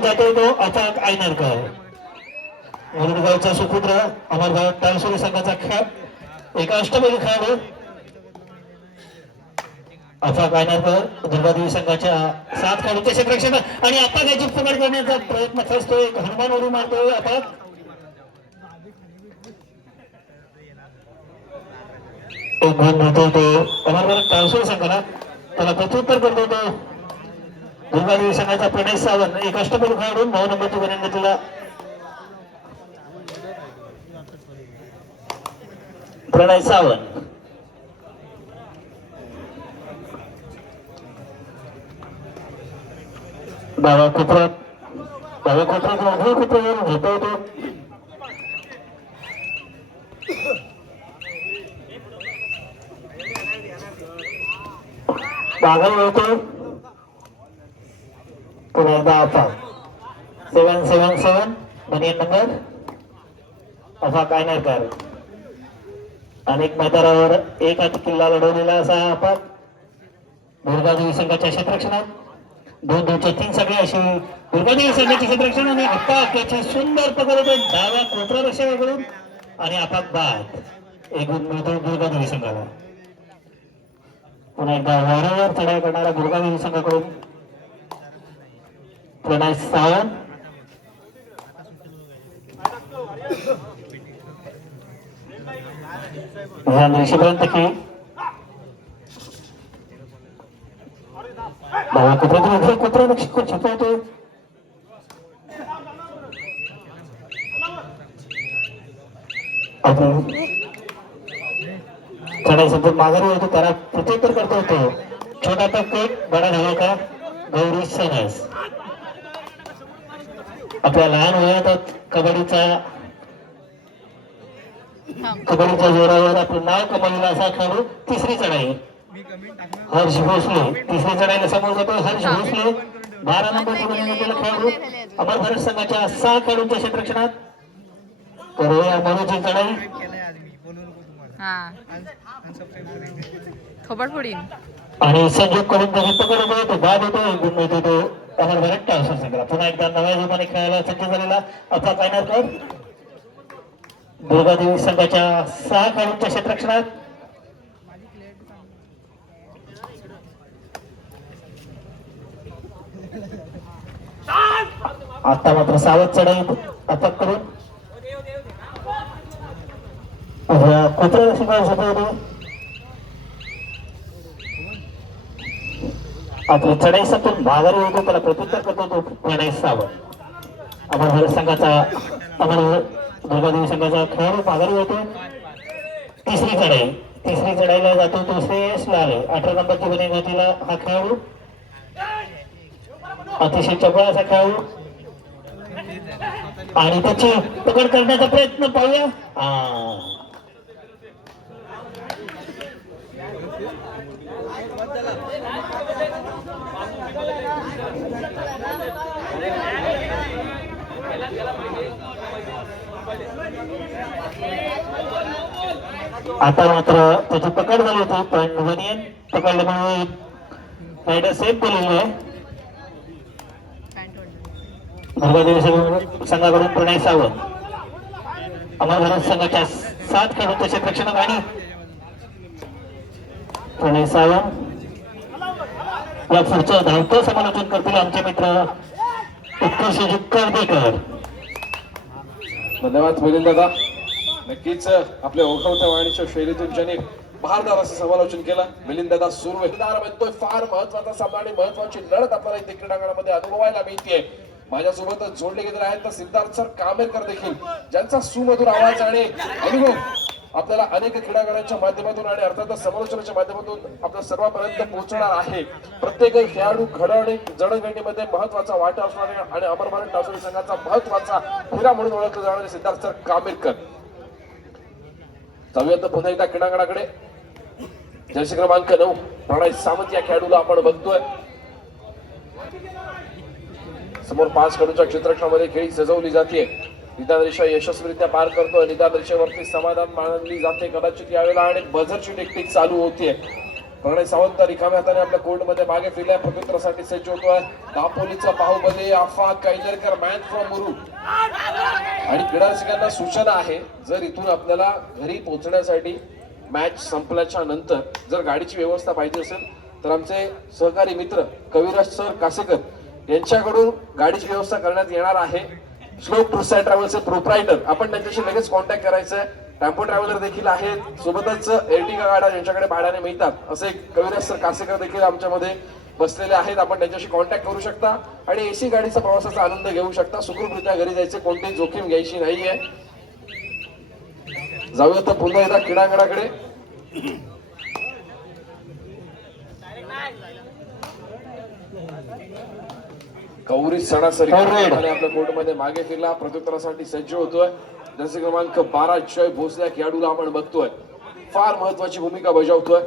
जातो तो अचानक आयनरकर मुरुडगावचा सुपुत्र अमरभाऊ टाळसोली संघाचा खेळ एका अष्टपैलू खेळाडू अफाक आयनरकर दुर्गादेवी संघाच्या 7 खेळाडूंचे क्षेत्ररक्षण आणि आता त्याची पकड करण्याचा प्रयत्न करतोय हनुमान उडी मारतोय अफाक एक गुण मिळतो तो अमरभाऊ टाळसोली संघाला त्याला प्रत्युत्तर करतो तो दुर्गादेवी संघाचा प्रणय सावंत एक अष्टपैलू खेळाडू 9 नंबरची गोलंदाजीला प्रणय सावंत डावा कोपऱ्यात उभ्या कोपऱ्यावर घेता येतो माघारी होतो पुन्हा एकदा अफाक 777 बनियन नंबर अफाक आयनरकर अनेक मैदानावर एक किल्ला लढवलेला असा अफाक दुर्गादेवी संघाच्या क्षेत्ररक्षणात 2-2-3 सगळे अशी दुर्गादेवी संघाचे क्षेत्ररक्षण आणि अफाक याची सुंदर पकड होते डाव्या कोपरा रक्षकाकडून आणि अफाक बाद एक गुण मिळतो दुर्गादेवी संघाला पुन्हा एकदा वारंवार चढाई करणारा दुर्गादेवी संघाकडून प्रणय सावंत ऋषीपर्यंत की डावा कोपऱ्यातून कोपरा रक्षक छिपवतो चढाई संपूर्ण माघारी होतो त्याला प्रत्युत्तर करतो होतो छोटा टप्पे बडा धमाका गौरी सनस आपल्या लहान वयात कबड्डीच्या जोरावर आपलं नाव कमावलेला असा खेळाडू तिसरी चढाई हर्ष भोसले तिसरी चढाईला समोर जातो हर्ष भोसले 12 नंबरची गोलंदाजीला खेळाडू अमर भारत संघाच्या 6 खेळाडूंच्या क्षेत्ररक्षणात करूया मनोची चढाई आणि संजोग करून त्याची पकड होतो तो बाद होतो गुण मिळतो तो अमर भारत टाळसोली संघाला पुन्हा एकदा नव्या जोमाने खेळायला सज्ज झालेला अफाक आयनरकर दुर्गादेवी संघाच्या 6 खेळाडूंच्या क्षेत्ररक्षणात आता मात्र सावध चढाई अटक करून कोपऱ्या रक्षकाला आपली चढाई सातून माघारी होतो त्याला प्रत्युत्तर करतो तो प्रणय सावंत अमर भारत संघाचा दुर्गादेवी संघाचा खेळाडू माघारी होतो तिसरी चढाईला जातो तो श्रेयस लाले 18 नंबरची गोलंदाजीला हा खेळाडू अतिशय चपळ असा खेळाडू आणि त्याची पकड करण्याचा प्रयत्न पाहूया आता मात्र त्याची पकड झाली होती पण बनियन पकडल्यामुळे सेफ केलेली आहे दुर्गादेवी संघाकडून प्रणय सावंत अमर भारत संघाच्या 7 खेळाडूंच्या क्षेत्ररक्षणात आणि प्रणय सावंत या पुढचं धावतं समालोचन करतील आमचे मित्र उत्कर्षजी कर्देकर. धन्यवाद मिलिंद दादा. नक्कीच आपल्या ओघवत्या वाणीच्या शैलीतून ज्यांनी बहारदार असं समालोचन केलं मिलिंद दादा सुरवेदार म्हणतोय फार महत्वाचा सामना आणि महत्वाची लढत आपल्याला इथे क्रीडांगणामध्ये अनुभवायला मिळते. माझ्यासोबत जोडले गेलेले आहेत तर सिद्धार्थ सर कामेरकर देखील ज्यांचा सुमधुर आवाज आणि अनुभव आपल्याला अनेक क्रीडांगणाच्या माध्यमातून आणि अर्थातच समालोचनाच्या माध्यमातून आपल्या सर्वांपर्यंत पोहोचणार आहे. प्रत्येक खेळाडू घडवणे जडणघडणीमध्ये महत्वाचा वाटा असणारे आणि अमर भारत टाळसोली संघाचा महत्वाचा हिरा म्हणून ओळखले जाणारे सिद्धार्थ सर कामेरकर. जाऊयात पुन्हा एकदा क्रीडांगणाकडे. जर्सी क्रमांक 9 प्रणय सावंत या खेळाडूला आपण बघतोय. समोर 5 खेळाडूंच्या क्षेत्ररक्षणामध्ये खेळी सजवली जाते. निदान रेषा यशस्वीरित्या पार करतो. निदान रेषेवरती समाधान मानली जाते. कदाचित यावेळेला आणि बझरची टेक्निक चालू होतीये. प्रणय सावंत रिकाम्या हाताने आपल्या कोर्ट मध्ये मागे फिरलाय, प्रत्युत्तरासाठी सज्ज होतोय. दापोलीचा बाहुबली आफाक कायदरकर मॅन फ्रॉम मुरुड. आणि क्रीडा रसिकांना सूचना आहे, जर इथून आपल्याला घरी पोहोचण्यासाठी मॅच संपल्याच्या नंतर जर गाडीची व्यवस्था पाहिजे असेल तर आमचे सहकारी मित्र कविराज सर कासेकर यांच्याकडून गाडीची व्यवस्था करण्यात येणार आहे. श्लोक टूर्स अँड ट्रॅव्हल्सचे प्रोप्रायटर, आपण त्यांच्याशी लगेच कॉन्टॅक्ट करायचा आहे. टेम्पो ट्रॅव्हलर देखील आहेत, सोबतच एर्टिगा गाड्या ज्यांच्याकडे भाड्याने मिळतात असे कविराज सर कासेकर देखील आमच्यामध्ये बसलेले आहेत. आपण त्यांच्याशी कॉन्टॅक्ट करू शकता आणि एसी गाडीचा प्रवासाचा आनंद घेऊ शकता. सुखरूपरित्या घरी जायचे, कोणतीही जोखीम घ्यायची नाहीये. जाऊया तर पुन्हा एकदा क्रीडांगणाकडे. गौरी सणासरी आपल्या कोर्टमध्ये मागे फिरला, प्रत्युत्तरासाठी सज्ज होतोय. जर्सी क्रमांक 12 जय भोसले खेळाडूला आपण बघतोय, फार महत्वाची भूमिका बजावतोय.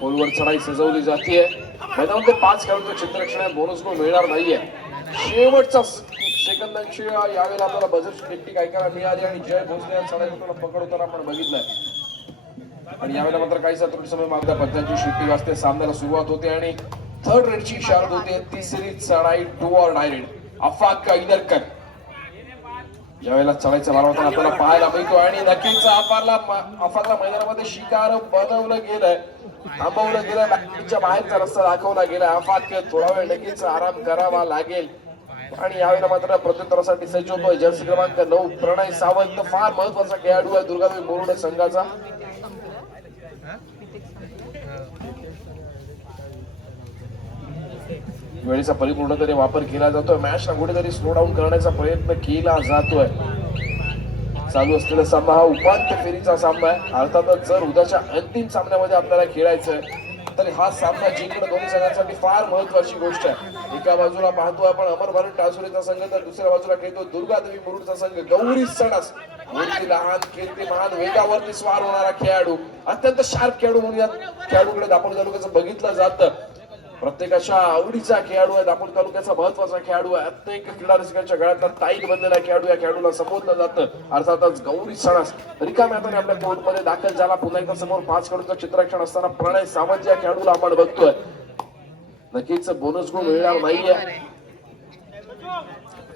खोलवर चढाई सजवली जाते. मैदानामध्ये 5 खेळाडूंचं क्षेत्ररक्षणात बोनस गुण मिळणार नाहीये. शेवटचा सेकंदांची यावेळेला आपल्याला बजर टेक्निक ऐकायला मिळाली आणि जय भोसले चढाई होताना पकडवताना आपण बघितलंय. आणि यावेळेला मात्र काही त्रुटी समय मागच्या पद्धतीची शिट्टी वाजते, सामन्याला सुरुवात होते आणि थर्ड रेडची इशारा होते. तिसरी चढाई टू ऑर डायरेक्ट अफाक कायदरकर. यावेळेला चढाईचा मारा होताना आपल्याला पाहायला मिळतो आणि नक्कीच अफाकला मैदानामध्ये शिकार बनवलं गेलंय, थांबवलं गेलं, बॅटच्या बाहेरचा रस्ता दाखवला गेला. अफाक थोडा वेळ नक्कीच आराम करावा लागेल. आणि यावेळेला मात्र प्रत्युत्तरासाठी सज्ज होतोय जर्सी क्रमांक 9 प्रणय सावंत, फार महत्वाचा खेळाडू आहे दुर्गादेवी मुरुड संघाचा. वेळेचा परिपूर्णतेने वापर केला जातोय. मॅचला कुठेतरी स्लो डाऊन करण्याचा प्रयत्न केला जातोय. चालू असलेला सामना हा उपांत्य फेरीचा सामना आहे. अर्थातच जर उद्याच्या अंतिम सामन्यामध्ये आपल्याला खेळायचंय तर हा सामना जिंकणं दोन्ही संघांसाठी फार महत्वाची गोष्ट आहे. एका बाजूला पाहतो आपण अमर भारत टासुरेचा संघ, तर दुसऱ्या बाजूला खेळतो दुर्गादेवी मुरुडचा संघ. गौरी सणास मूर्ती लहान, कीर्ती महान, वेगावरती स्वार होणारा खेळाडू, अत्यंत शार्प खेळाडू म्हणून या खेळाडूकडे दापोली तालुक्याचं बघितलं जातं. प्रत्येकाच्या आवडीचा खेळाडू आहे, दापोली तालुक्याचा महत्वाचा खेळाडू आहे. अत्यंत क्रीडा रसिकांच्या गळ्यातला टाईट बनलेला खेळाडू, या खेळाडूला संबोधलं जातं. अर्थातच गौरी सणास रिकाम्या हाताने आपल्या कोर्टमध्ये दाखल झाला. पुन्हा एकदा समोर 5 खेळाडूंचं चित्ररक्षण असताना प्रणय सावंत या खेळाडूला आपण बघतोय. नक्कीच बोनस गुण मिळणार नाहीये.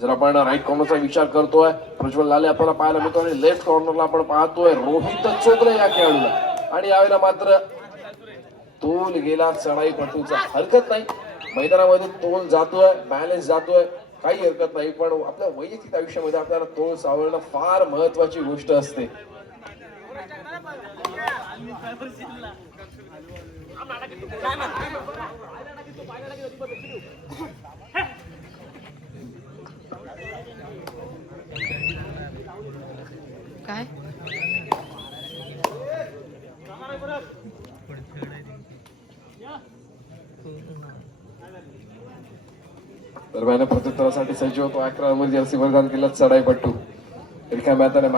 जर आपण राईट कॉर्नरचा विचार करतोय, प्रज्वल लाले आपल्याला पाहायला मिळतो आणि लेफ्ट कॉर्नरला आपण पाहतोय रोहित चोगले या खेळाडूला. आणि यावेळेला मात्र तोल गेला चढाई पटूचा. हरकत नाही, मैदानामध्ये तोल जातोय, बॅलन्स जातोय, काही हरकत नाही. पण आपल्या वैयक्तिक आयुष्यामध्ये आपल्याला तोल सावरणं फार महत्वाची गोष्ट असते. काय दरम्यान प्रत्युत्तरासाठी सज्ज होतो 11 नंबर जर्सी परिधान केला चढाईपट्टू. रिकाम्या हाताने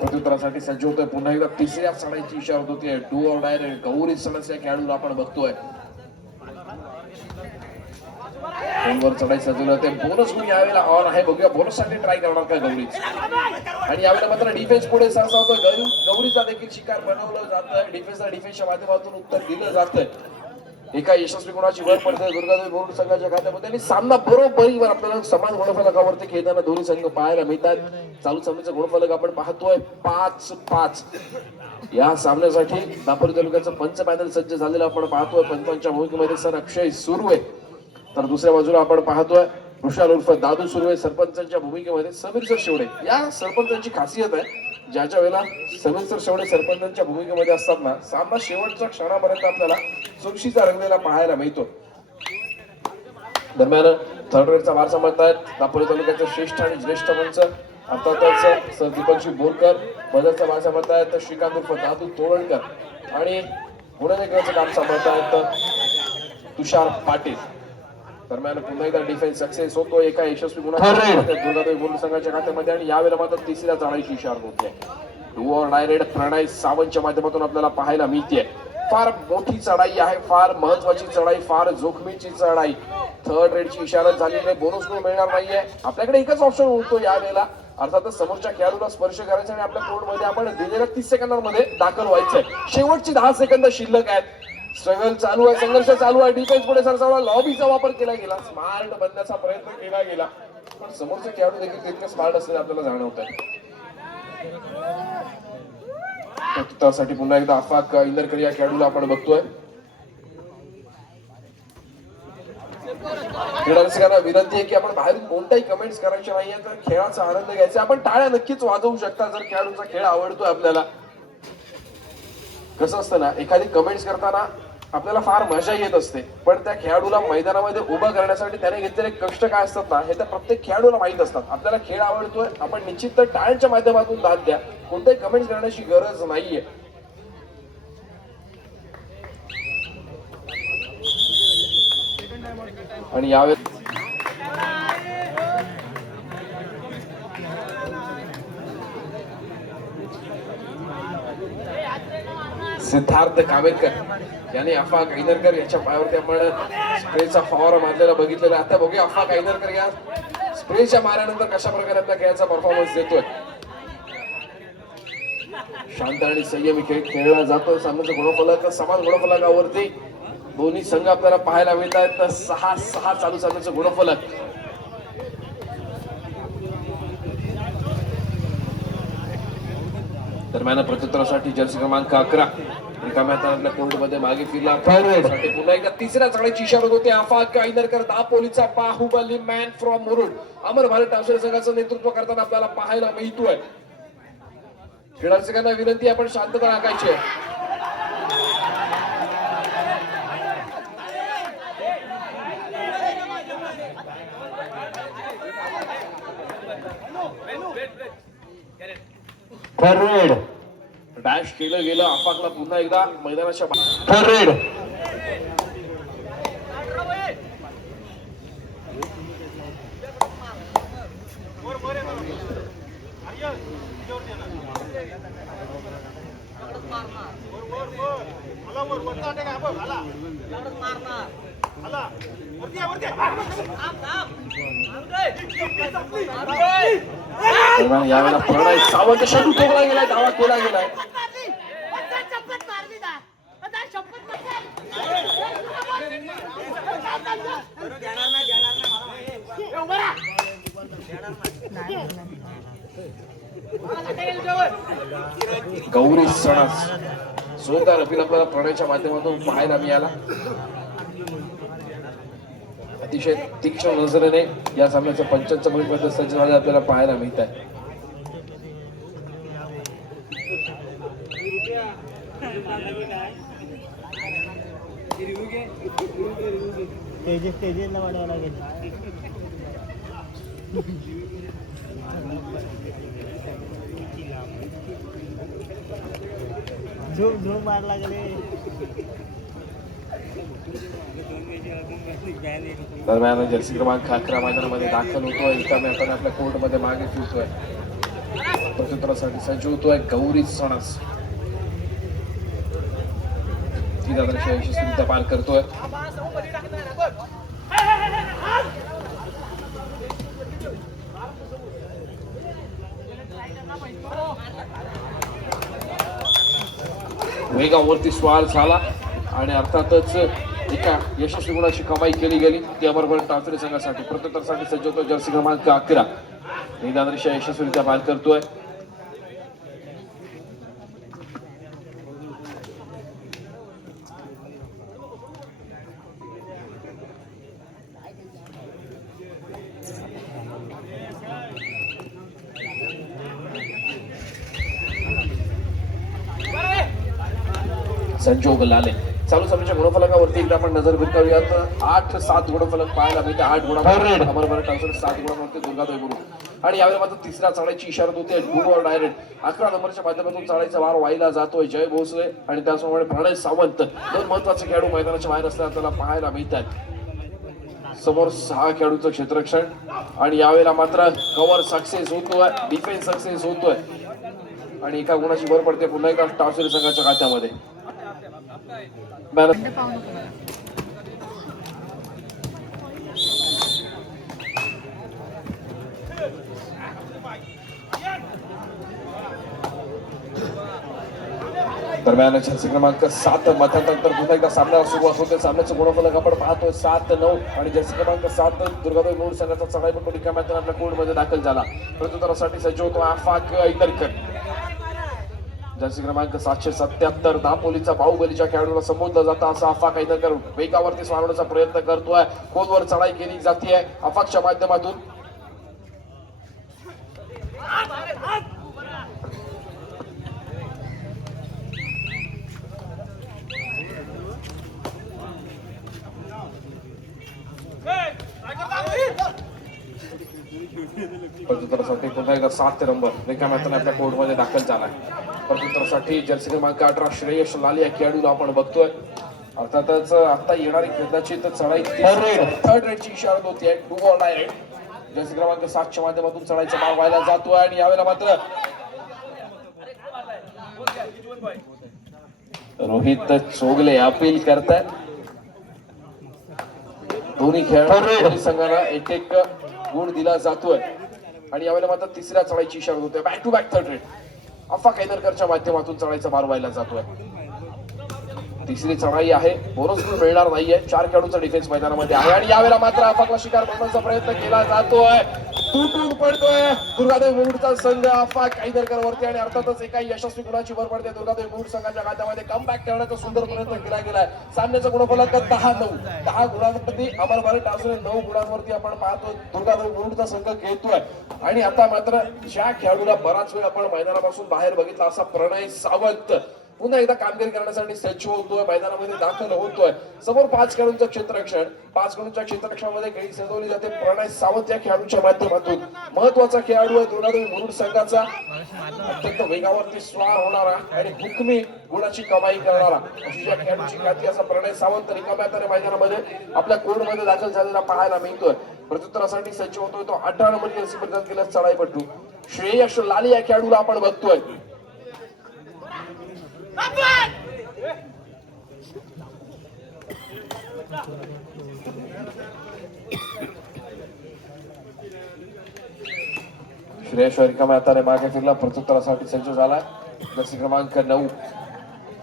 प्रत्युत्तरासाठी सज्ज होतोय. पुन्हा एकदा तिसऱ्या चढाईची इशारा होते. डू ऑर डायरेक्ट गौरी सणास या खेळाडूला आपण बघतोय. फोनवर चढाई सजवली होते. बोनस गुण यावेळेला ऑन आहे, बघूया बोनस साठी ट्राय करणार का गौरी. आणि यावेळेला मात्र डिफेन्स पुढे सरसा होतोय. गौरीचा देखील शिकार बनवलं जातंय. डिफेन्सला डिफेन्सच्या माध्यमातून उत्तर दिलं जातंय. एका यशस्वी गुणाची भर पडते दुर्गादेवी मुरुड संघाच्या खात्यामध्ये आणि सामना बरोबरीवर आपल्याला समान गुणफलकावरती खेळताना दोन्ही संघ पाहायला मिळतात. चालू सामन्याचा गुणफलक आपण पाहतोय 5-5. या सामन्यासाठी दापोली तालुक्याचं पंच पॅनल सज्ज झालेलं आपण पाहतोय. पंचांच्या भूमिकेमध्ये सर अक्षय सुर्वे, तर दुसऱ्या बाजूला आपण पाहतोय ऋषाल उर्फ दादू सुर्वे. सरपंचांच्या भूमिकेमध्ये समीर सर शेवडे. या सरपंचांची खासियत आहे, ज्याच्या वेळेला समीर सर शेवडे सरपंचांच्या भूमिकेमध्ये असतात ना, सामना शेवटच्या क्षणापर्यंत आपल्याला चुरशीचा रंगलेला पाहायला मिळतो. दरम्यान थर्ड रेडचा भार सांभाळतायत दापोली तालुक्याचे श्रेष्ठ आणि ज्येष्ठ मंच अर्थातच सर दीपकजी बोरकर. बदलचा भार सांभाळतायत श्रीकांत उर्फ दादू तोरणकर आणि गुणलेखनाचं काम सांभाळतायत तुषार पाटील. दरम्यान पुन्हा एकदा डिफेन्स सक्सेस होतो एका यशस्वी गुणाच्या दुर्गादेवी मुरुड संघाच्या खात्यामध्ये. आणि यावेळेला मात्र तिसऱ्या चढाईची इशारा होते. डू ऑर डायरेक्ट प्रणय सावंतच्या माध्यमातून आपल्याला पाहायला मिळते. फार मोठी चढाई आहे, फार महत्वाची चढाई, फार जोखमीची चढाई. थर्ड रेडची इशारा झालेली आहे, बोनस गुण मिळणार नाहीये. आपल्याकडे एकच ऑप्शन उरतो या वेळेला, अर्थातच समोरच्या खेळाडूला स्पर्श करायचा आणि आपल्या कोर्ट मध्ये आपण दिलेल्या 30 सेकंदांमध्ये दाखल व्हायचंय. शेवटची 10 सेकंद शिल्लक आहेत. स्ट्रगल चालू आहे, संघर्ष चालू आहे. डिफेन्स पुढे सरसावला, लॉबीचा वापर केला गेला, स्मार्ट बनण्याचा प्रयत्न केला गेला, पण समोरचे खेळाडू देखील तितके स्मार्ट असलेले आपल्याला जाणवत आहे. प्रत्युत्तरासाठी पुन्हा एकदा आफाक इंदरकर या खेळाडूला आपण बघतोय. क्रीडा रसिकांना विनंती आहे की आपण बाहेरून कोणत्याही कमेंट्स करायच्या नाहीये, तर खेळाचा आनंद घ्यायचा. आपण टाळ्या नक्कीच वाजवू शकता जर खेळाडूचा खेळ आवडतोय आपल्याला. कसं असतं ना, एखादी कमेंट्स करताना आपल्याला फार मजा येत असते, पण त्या खेळाडूला मैदानामध्ये उभं करण्यासाठी त्याने घेतलेले कष्ट काय असतात ना, हे त्या प्रत्येक खेळाडूला माहित असतात. आपल्याला खेळ आवडतोय, आपण निश्चित तर टाळ्यांच्या माध्यमातून दाद द्या, कोणत्याही कमेंट्स करण्याची गरज नाहीये. आणि यावेळी सिद्धार्थ कामेरकर याने अफाक ऐनरकर याच्या पायावरती आपण स्प्रेचा फवारा मारलेला बघितलेला. आता बघूया अफाक ऐनरकर या स्प्रेच्या माऱ्यानंतर कशा प्रकारे आपल्या खेळाचा परफॉर्मन्स देतोय. शांत आणि संयमी खेळ खेळला जातोय. सामन्याचा गुणफलक समान गुणफलकावरती दोन्ही संघ आपल्याला पाहायला मिळत आहेत. 6-6 चालू सामन्याचं गुणफलक. दरम्यान प्रत्युत्तरासाठी जर्सी क्रमांक 11 रिकाम्या हाताने कोर्ट मध्ये मागे फिरला. पुन्हा एकदा तिसऱ्या चढाईची इशारा होते. अफाक ऐनरकर दापोलीचा बाहुबली मॅन फ्रॉम मुरुड अमर भारत टावसरे संघाचं नेतृत्व करताना आपल्याला पाहायला मिळतोय. क्रीडा रसिकांना विनंती आपण शांतता राखायची आहे. फॉरवर्ड डॅश केलं गेलं. अफाकला पुन्हा एकदा मैदानाच्या फॉरवर्ड यावेळेला प्रणय सावंत षटू ठोकला गेलाय, धावा केला गेलाय. गौरी सणस जोरदार अपील आपल्याला प्रणयच्या माध्यमातून पाहायला मिळाला. अतिशय तीक्ष्ण नजरेने या सामन्याचं 55 मिनिट सज्ज झाले आपल्याला पाहायला मिळत आहे. तेजेसला वाढवावं लागेल. झूम झूम मार लागले. दरम्यान जर्सी क्रमांक 11 मैदानामध्ये दाखल होतोय. रिकाम्या हाताने आपल्या कोर्ट मध्ये मागे फिरतोय. प्रत्युत्तरासाठी सज्ज होतोय गौरी सणस. ती दादरच्या यशस्वीरित्या पार करतोय. वेगावरती स्वार झाला आणि अर्थातच एका यशस्वी गुणाची कमाई केली गेली. ती अमरभर टावसरे संघासाठी. प्रत्युत्तरासाठी सज्ज होतो जर्सी क्रमांक 11. मैदानाच्या यशस्वीरित्या पार करतोय. संजोग लाले चालू सामन्याच्या गुणफलकावरती एकदा आपण नजर भिरकावूयात. 8-7 गुणफलक पाहायला मिळते. 8 गुणांवर अमरभर टावसरे, 7 गुणांवरती दुर्गादेव गुरु. आणि यावेळी मात्र तिसऱ्या चढाईची इशारा होते. डू ऑर डायरेक्ट 11 नंबरच्या माध्यमातून चढाईचा वार वाहिला जातोय. जय भोसले आणि त्याचप्रमाणे प्रणय सावंत दोन महत्वाचे खेळाडू मैदानाच्या बाहेर असताना आपल्याला पाहायला मिळतात. समोर 6 खेळाडूचं क्षेत्ररक्षण आणि यावेळेला मात्र कव्हर सक्सेस होतोय, डिफेन्स सक्सेस होतोय आणि एका गुणाची भर पडते पुन्हा एकदा टावसरे संघाच्या खात्यामध्ये. दरम्यान जर्सी क्रमांक 7 मध्यांतर पुन्हा एकदा सामन्याला सुरुवात होते. सामन्याचं गुणफलक आपण पाहतोय 7-9 आणि जर्सी क्रमांक 7 दुर्गादेवी मूळ संघाचा चढाईपटू रिकाम्यातून आपल्या कोर्टमध्ये दाखल झाला. प्रत्युत्तरासाठी सज्ज होतो आफाक ऐदरकर. जर्सी क्रमांक 777 दापोलीचा बाहुबलीच्या खेळाडूला संबोधलं जातं असं आफाक ऐदरकर वेगावरती स्वारवण्याचा प्रयत्न करतोय. खोलवर चढाई केली जाते आफाकच्या माध्यमातून. प्रत्युत्तरासाठी पुन्हा एकदा 7 नंबर रिकाम्यातून आपल्या कोर्टमध्ये दाखल झालाय. प्रत्युत्तरासाठी जर्सी क्रमांक 18 श्रेयश लाल या खेळाडूला आपण बघतोय. अर्थातच आता येणारी कदाचित चढाई थर्ड रेडची इशारा होती आहे. 2 बॉल डायरेक्ट जर्सी क्रमांक 7 च्या माध्यमातून चढाईचा मार व्हायला जातोय आणि यावेळेला मात्र रोहित चोगले अपील करतायत. दोन्ही खेळाडू संघाला एक एक गुण दिला जातोय आणि यावेळेला मात्र तिसऱ्या चढाईची इशारा होतोय. Back to back third raid Afaq ऐदरकरच्या माध्यमातून चढाईचा मार व्हायला जातोय. तिसरी चढाई आहे. बोनस गुण मिळणार नाहीये. 4 खेळाडूंचा डिफेन्स मैदानामध्ये आहे आणि यावेळेला मात्र आफाकला शिकार बनवण्याचा प्रयत्न केला जातोय. तुटून पडतोय दुर्गादेवी मुरुडचा संघ आफाक ऐदरकर वरती आणि अर्थातच एका यशस्वी गुणाची भर पडते. दुर्गादेवी मुरुड संघाच्या खात्यामध्ये कमबॅक करण्याचा सुंदर प्रयत्न केला गेलाय. सामन्याचा गुणफलक 10-9 10 गुणांवरती अमर भारत अजून 9 गुणांवरती आपण पाहतो दुर्गादेवी मुरुडचा संघ खेळतोय. आणि आता मात्र ज्या खेळाडूला बराच वेळ आपण मैदानापासून बाहेर बघितला असा प्रणय सावंत पुन्हा एकदा कामगिरी करण्यासाठी सज्ज होतोय. मैदानामध्ये दाखल होतोय. समोर 5 खेळाडूंचं क्षेत्ररक्षण 5 खेळाडूंच्या क्षेत्ररक्षणामध्ये खेळी सजवली जाते. प्रणय सावंत या खेळाडूच्या माध्यमातून महत्वाचा खेळाडू आहे दुर्गादेवी मुरुड संघाचा. अत्यंत वेगावरती स्वार होणारा आणि हुकमी गुणाची कमाई करणारा अशी ज्या खेळाडूची ख्याती असा प्रणय सावंत रिकाम्या मैदानामध्ये आपल्या कोर्टमध्ये दाखल झालेला पाहायला मिळतोय. प्रत्युत्तरासाठी सज्ज होतोय तो 18 नंबर जर्सी परिधान केलेला चढाईपटू श्रेयश लाली या खेळाडूला आपण बघतोय. श्रेयश रिकाम्या हाताने मागे फिरला. प्रत्युत्तरासाठी सज्ज झालाय. जर्सी क्रमांक 9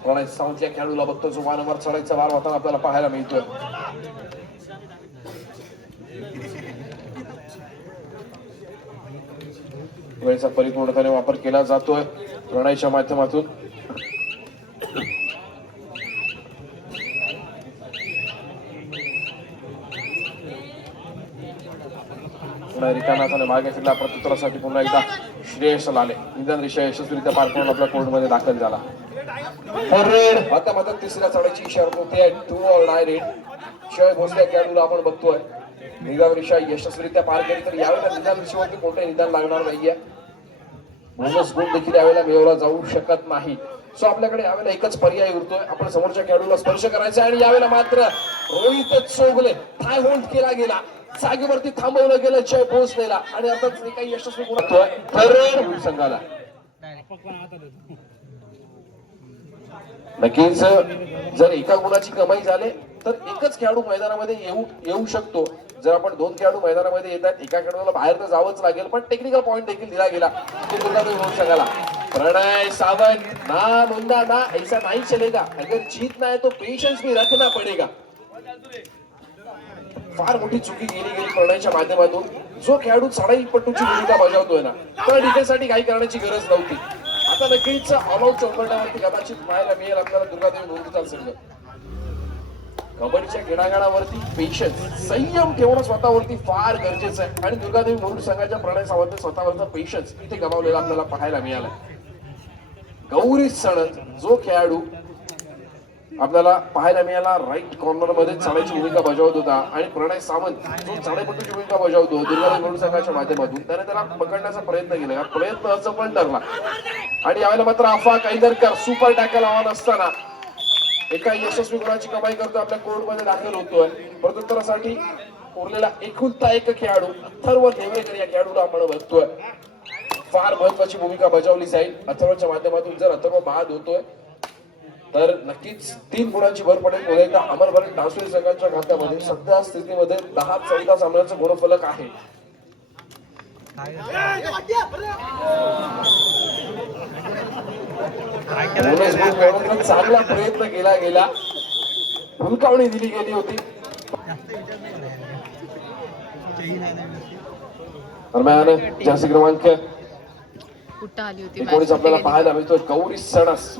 प्रणय सावंत या खेळाडूला बघतो जो वारंवार चढाईचा वार होताना आपल्याला पाहायला मिळतोय. वेळेचा परिपूर्णपणे वापर केला जातोय प्रणयच्या माध्यमातून. रिकाम्या मागे फिरला. प्रत्युत्तरासाठी पुन्हा एकदा श्रेयश लाले निदान रेषा यशस्वीरित्या पार करून आपल्या कोर्टमध्ये दाखल झाला. आता मात्र तिसऱ्या चढाईची इशारा होते. 2 बॉल डायरेक्ट शय भोसले खेळाडूला आपण बघतोय. निदान रेषा यशस्वीरित्या पार केली तर यावेळेला निदान रेषेवरती कोणते निदान लागणार नाहीये. बोनस गुण देखील यावेळेला मिळवला जाऊ शकत नाही. सो आपल्याकडे यावेळेला एकच पर्याय उरतोय. आपण समोरच्या खेळाडूला स्पर्श करायचा आणि यावेळेला मात्र रोहित चोगले थाय होल्ड केला गेला. जागेवरती थांबवलं गेलं जय भोसलेला आणि अर्थात काही यशस्वी गुण संघाला. नक्कीच जर एका गुणाची कमाई झाली तर एकच खेळाडू मैदानामध्ये येऊ शकतो. जर आपण 2 खेळाडू मैदानामध्ये येतात एका खेळाडूला बाहेर तर जावंच लागेल. पण टेक्निकल पॉईंट देखील दिला गेला दुर्गादेवी मुरुड संघाला. प्रणय सावंत ना नोंदा ना ऐसा नहीं चलेगा. अगर जीतना है तो पेशेंस भी रखना पडेगा. फार मोठी चुकी गेली प्रणयच्या माध्यमातून. जो खेळाडू चढाईपटूची भूमिका बजावतोय ना तर डिफेन्ससाठी काही करण्याची गरज नव्हती. आता नक्कीच ऑलआउट चौकटावरती कदाचित पाहायला मिळेल आपल्याला दुर्गादेवी मुरुडचा संघ. कबड्डीच्या क्रीडांगणावरती पेशन्स संयम ठेवणं स्वतःवरती फार गरजेचं आहे आणि दुर्गादेवी मुरुड संघाच्या प्रणय सावंत स्वतःवरचा पेशन्स इथे गमावलेला आपल्याला पाहायला मिळाला. गौरी सणत जो खेळाडू आपल्याला पाहायला मिळाला राईट कॉर्नर मध्ये चढाईची भूमिका बजावत होता आणि प्रणय सावंत जो चढाईपटूची भूमिका बजावतो दुर्गादेवी मुरुड संघाच्या माध्यमातून त्याने त्याला पकडण्याचा प्रयत्न केला. प्रयत्न असफल ठरला आणि यावेळेला मात्र आफाक ऐदरकर सुपर टॅकल आव्हान असताना एका यशस्वी गुणाची कमाई करतो आपल्या कोर्टमध्ये दाखल होतोय. प्रत्युत्तरासाठी उरलेला एकुलता एक खेळाडू अथर्व देवरेकर या खेळाडूला आपण बघतोय. फार महत्वाची भूमिका बजावली जाईल अथर्वच्या माध्यमातून. जर अथर्व बाद होतोय तर नक्कीच 3 गुणांची भर पडेल पुन्हा एकदा अमरभरण डासुरी संघाच्या खात्यामध्ये. सध्या स्थितीमध्ये 10-14 सामन्याचा गुणफलक आहे. बोनस गुण मिळवण्याचा चांगला प्रयत्न केला गेला, हुलकावणी दिली गेली होती. दरम्यान जर्सी क्रमांक कुठं आली होती 19 आपल्याला पाहायला मिळतोय गौरी सणस.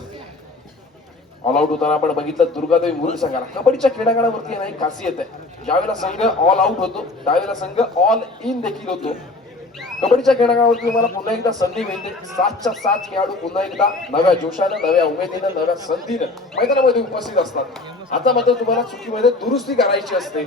ऑल आउट होताना आपण बघितलं दुर्गादेवी मुरुड संघाला. कबड्डीच्या क्रीडांगणावरती नाही खासियत आहे, ज्यावेळेला संघ ऑल आउट होतो त्यावेळेला संघ ऑल इन देखील होतो. कबड्डीच्या क्रीडांगणावरती तुम्हाला पुन्हा एकदा संधी मिळते. 7च्या 7 खेळाडू पुन्हा एकदा नव्या जोशानं, नव्या उमेदीनं, नव्या संधीनं मैदानामध्ये उपस्थित असतात. आता मात्र तुम्हाला चुकीमध्ये दुरुस्ती करायची असते,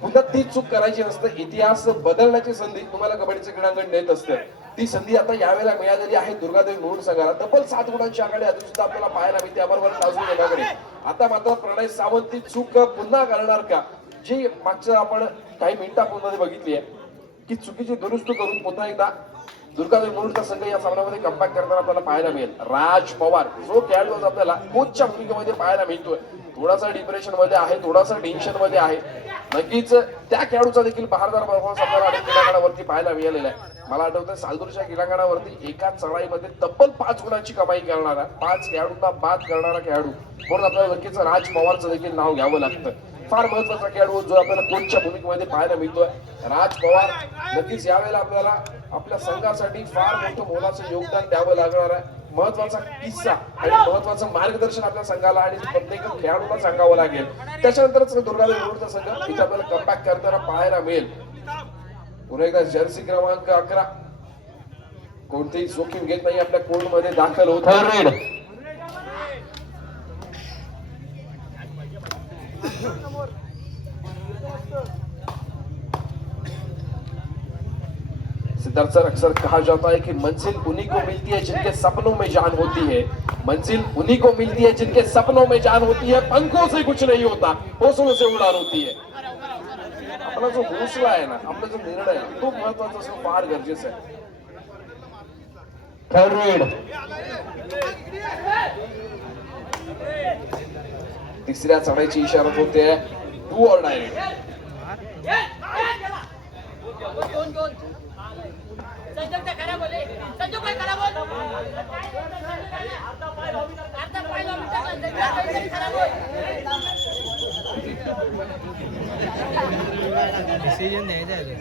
पुन्हा ती चूक करायची नसते. इतिहास बदलण्याची संधी तुम्हाला कबड्डीचे क्रीडांगण देत असते. ती संधी आता यावेळेला मिळालेली आहे दुर्गादेवी मुरुड संघाला. तब्बल 7 गुणांची आघाडी अजून सुद्धा आपल्याला पाहायला मिळते अमरभरण डासुरी संघाकडे. आता मात्र प्रणय सावंत ती चूक पुन्हा करणार का, जी मागच्या आपण काही मिनिटांपूर्वी बघितली आहे की चुकीची दुरुस्ती करून पुन्हा एकदा दुर्गादेवी मुरुडचा संघ या सामन्यामध्ये कमबॅक करताना आपल्याला पाहायला मिळेल. राज पवार जो खेळाडू आज आपल्याला कोचच्या भूमिकेमध्ये पाहायला मिळतोय, थोडासा डिप्रेशन मध्ये आहे, थोडासा टेन्शन मध्ये आहे. नक्कीच त्या खेळाडूचा देखील बहारदार परफॉर्मन्स आपल्याला अनेक क्रीडांगणावरती पाहायला मिळालेला आहे. मला आठवतंय सालदूरच्या क्रीडांगणावरती एका चढाईमध्ये तब्बल 5 गुणांची कमाई करणारा, 5 खेळाडूंना बाद करणारा खेळाडू म्हणून आपल्याला नक्कीच राज पवारचं देखील नाव घ्यावं लागतं. फार महत्वाचा खेळाडू जो आपल्याला कोचच्या भूमिकेमध्ये पाहायला मिळतोय राज पवार. नक्कीच यावेळेला आपल्याला आपल्या संघासाठी फार मोठं मोलाचं योगदान द्यावं लागणार आहे. महत्वाचा किस्सा आणि महत्वाचं मार्गदर्शन आपल्या संघाला आणि प्रत्येक खेळाडूला सांगावं लागेल. त्याच्यानंतरच दुर्गादेवी मुरुडचा संघ इथे आपल्याला कमबॅक करताना पाहायला मिळेल. पुन्हा एकदा जर्सी क्रमांक 11 कोणतीही जोखीम घेत नाही, आपल्या कोर्टमध्ये दाखल होत आहे. सिद्धार्थ सर अक्सर कहा जाता है कि मंजिल उन्हीं को मिलती है जिनके सपनों में जान होती है. मंजिल उन्हीं को मिलती है जिनके सपनों में जान होती है. पंखों से कुछ नहीं होता, हौसलों से उड़ान होती है. आपला जो हौसला आहे ना, आपला जो निर्णय आहे तो महत्वाचा असणं फार गरजेचं आहे. तिसऱ्या चढाईची इशारत होते, डू ऑर डाय. डिसिजन द्यायचा आहे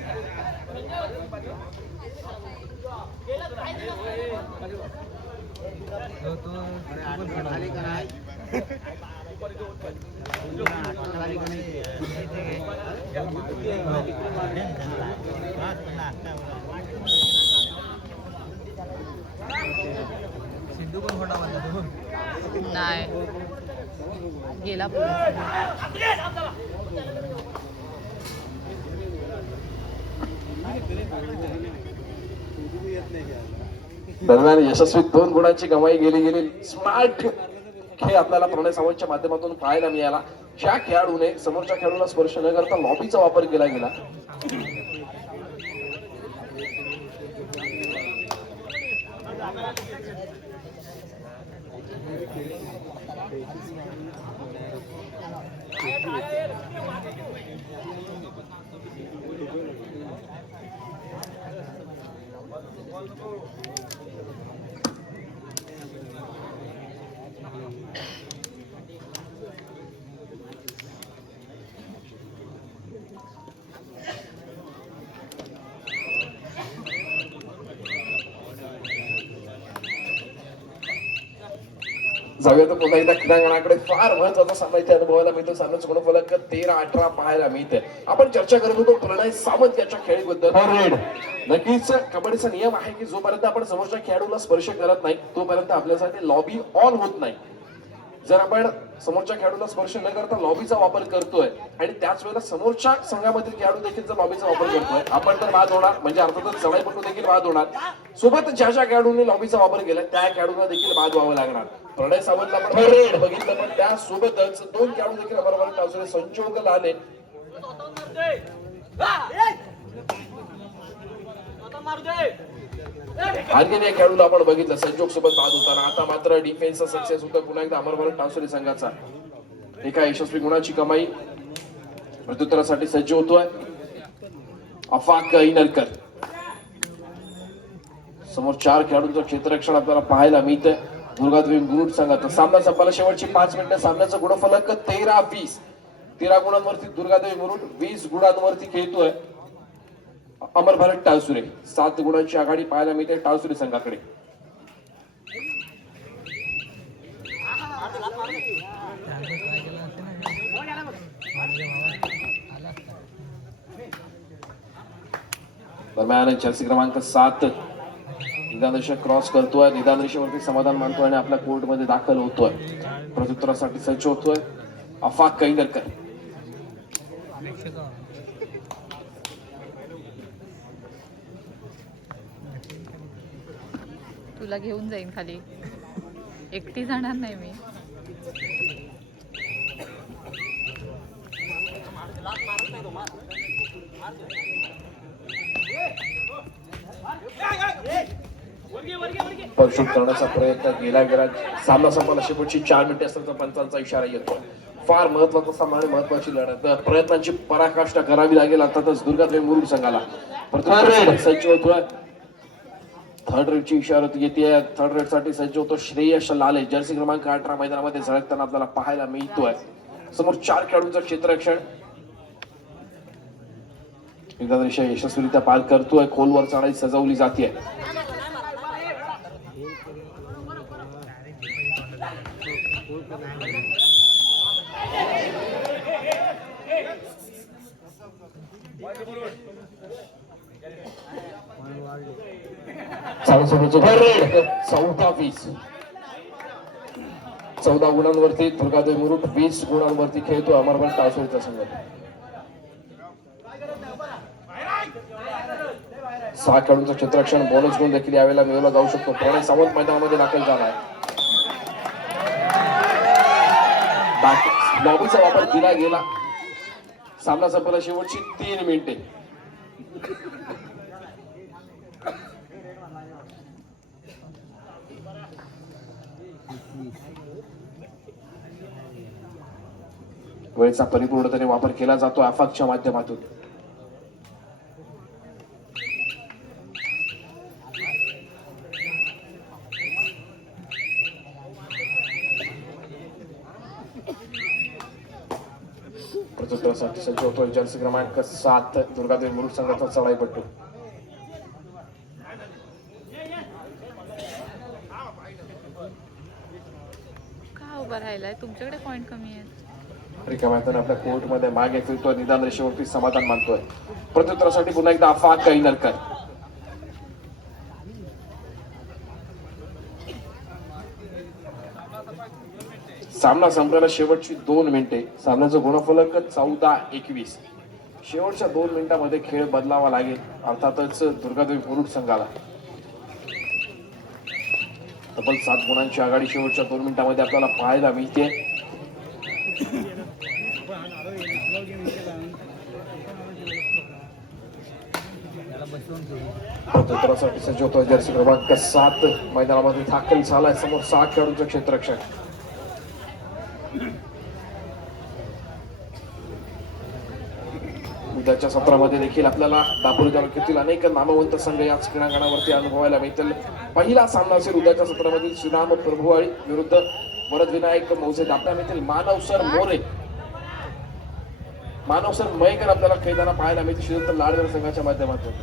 सिद्धू पण खोटा म्हणला नाही गेला दरम्यान यशस्वी 2 गुणांची कमाई गेली. स्मार्ट खेळ आपल्याला प्रणय सावंतच्या माध्यमातून पाहायला मिळाला. ज्या खेळाडूने समोरच्या खेळाडूला स्पर्श न करता लॉबीचा वापर केला गेला. जाऊया तर पुन्हा एकदा क्रीडांगणाकडे. फार महत्वाचा सामना इथे अनुभवायला मिळतो. सामन्याचं गुणफलक 13-18 पाहायला मिळते. आपण चर्चा करत होतो प्रणय सावंत याच्या खेळीबद्दल. नक्कीच कबड्डीचा नियम आहे की जोपर्यंत आपण समोरच्या खेळाडूला स्पर्श करत नाही तोपर्यंत आपल्यासाठी लॉबी ऑन होत नाही. जर आपण समोरच्या खेळाडूला स्पर्श न करता लॉबीचा वापर करतोय आणि त्याच वेळेला समोरच्या संघामधील खेळाडू देखील जर लॉबीचा वापर करतोय आपण तर बाद होणार, म्हणजे अर्थातच चढाईपटू देखील बाद होणार. सोबत ज्या खेळाडूंनी लॉबीचा वापर केला त्या खेळाडूंना देखील बाद व्हावं लागणार. प्रणय सावंतला आपण बघितलं, पण त्यासोबतच 2 खेळाडू देखील अमरभरण डासुरी संजोग लाले आणखीन या खेळाडूला आपण बघितलं संजोग सोबत बाद होताना. आता मात्र डिफेन्सचा सक्सेस होतोय पुन्हा एकदा अमरभरत टासुरी संघाचा. एका यशस्वी गुणाची कमाई प्रत्युत्तरासाठी सज्ज होतोय अफाक इनरकर. समोर 4 खेळाडूंचं क्षेत्ररक्षण आपल्याला पाहायला मिळतंय दुर्गादेवी मुरुड संघाचा. सामना संपायला शेवटची 5 मिनिटं. सामन्याचं गुणफलक 13-20. 13 गुणांवरती दुर्गादेवी मुरुड, 20 गुणांवरती खेळतोय अमर भारत टाळसुरे. 7 गुणांची आघाडी पाहायला मिळते टाळसुरे संघाकडे. दरम्यान जर्सी क्रमांक 7 निदान रेषा क्रॉस करतोय. निदान रेषेवरती समाधान मानतोय आणि आपल्या कोर्ट मध्ये दाखल होतोय. प्रत्युत्तरासाठी सज्ज होतोय अफाक कैंदरकर. तुला घेऊन जाईन खाली, एकटी जाणार नाही मी. परशूट करण्याचा प्रयत्न गेला. सामना संपायला शेवटची 4 मिनिटे असताना पंचांचा इशारा येतो. फार महत्वाचा सामना आणि महत्वाची लढत. प्रयत्नांची पराकाष्ठा करावी लागेल अर्थातच दुर्गादेवी मुरुड संघाला. सज्ज होतोय. थर्ड रेडची इशारत येते. थर्ड रेड साठी सज्ज होतो श्रेयश लाले. जर्सी क्रमांक 18 मैदानामध्ये झळकताना आपल्याला पाहायला मिळतोय. समोर 4 खेळाडूंचं क्षेत्ररक्षण. निदान रेषा यशस्वीरित्या पार करतोय. खोलवर चढाई सजवली जाते. चौदा 14 गुणांवरती दुर्गादेवी मुरुड, 20 गुणांवरती खेळतो अमरभट टाळसुरीचा संघ. 6 खेळाडूंचं क्षेत्ररक्षण. बोनस गुण देखील यावेळेला मिळवला जाऊ शकतो. प्रणय सावंत मैदानामध्ये दाखल झाला आहे. लॉबीचा वापर केला गेला. सामना संपला शेवटची 3 मिनिटे. वेळेचा परिपूर्णतेने वापर केला जातो आफाकच्या माध्यमातून. प्रत्युत्तरासाठी सज्ज होतो जर्सी क्रमांक 7 दुर्गादेवी मुरुड संघाचा चढाईपट्टू. का उभा राहिलाय? तुमच्याकडे पॉइंट कमी आहेत. रिकाम्यातून आपल्या कोर्ट मध्ये मागे फिरतोय. निदान रेषेवरती समाधान मानतोय. प्रत्युत्तरासाठी पुन्हा एकदा अफाक कैनरकर. सामना संपल्याला शेवटची 2 मिनिटे. सामन्याचं गुणफलक 14-21. शेवटच्या 2 मिनिटांमध्ये खेळ बदलावा लागेल अर्थातच दुर्गादेवी मुरुड संघाला. तब्बल 7 गुणांची आघाडी शेवटच्या 2 मिनिटांमध्ये आपल्याला पाहायला मिळते. प्रत्युत्तरासाठी सज्ज होतो जर्सी क्रमांक 7 मैदानामध्ये दाखल झालाय. समोर 6 खेळाडूंचं क्षेत्ररक्षण. उद्याच्या सत्रामध्ये देखील आपल्याला दापोली तालुक्यातील अनेक नामवंत संघ याच क्रीडांगणावरती अनुभवायला मिळतील. पहिला सामना असेल उद्याच्या सत्रामधील श्रीराम प्रभुवाळी विरुद्ध वरदविनायक मौजे. दापण्यात येथील मानवसर मोरे, मानवसर मयेकर आपल्याला खेळताना पाहायला मिळते श्रीदत्त लाडकर संघाच्या माध्यमातून.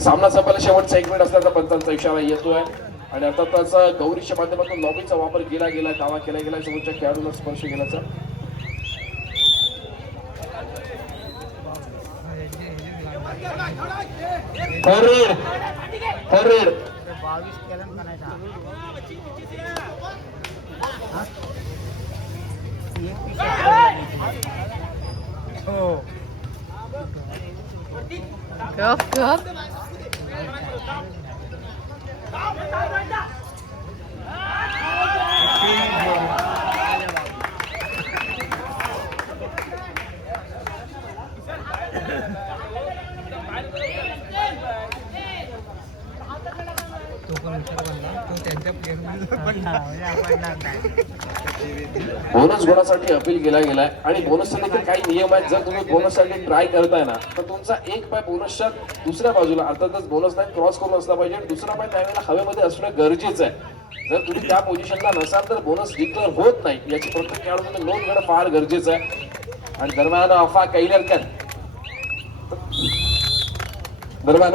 सामना संपायला शेवटचा 1 मिनिट असल्याचा पंचांचा इशारा येतोय आणि अर्थातच गौरीच्या माध्यमातून लॉबीचा वापर केला गेला. दावा केला गेला समोरच्या खेळाडूंना स्पर्श केल्याचा. गप गप. बोनसर बनला तो त्यांच्या प्लेअरमध्ये पडणार नाही. बोनस गुणासाठी अपील केला गेलाय आणि बोनसचे देखील काही नियम आहेत. जर तुम्ही बोनससाठी ट्राय करताय ना तर तुमचा एक पाय बोनसच्या दुसऱ्या बाजूला अर्थातच बोनस लाईन क्रॉस करून असला पाहिजे आणि दुसरा पाय त्यावेळेला हवेमध्ये असणं गरजेचं आहे. जर तुम्ही त्या पोझिशनला नसाल तर बोनस डिक्लेअर होत नाही याची प्रत्येक खेळाडूने नोंद घेणं फार गरजेचं आहे. आणि दरम्यान अफा कैलरकर दरम्यान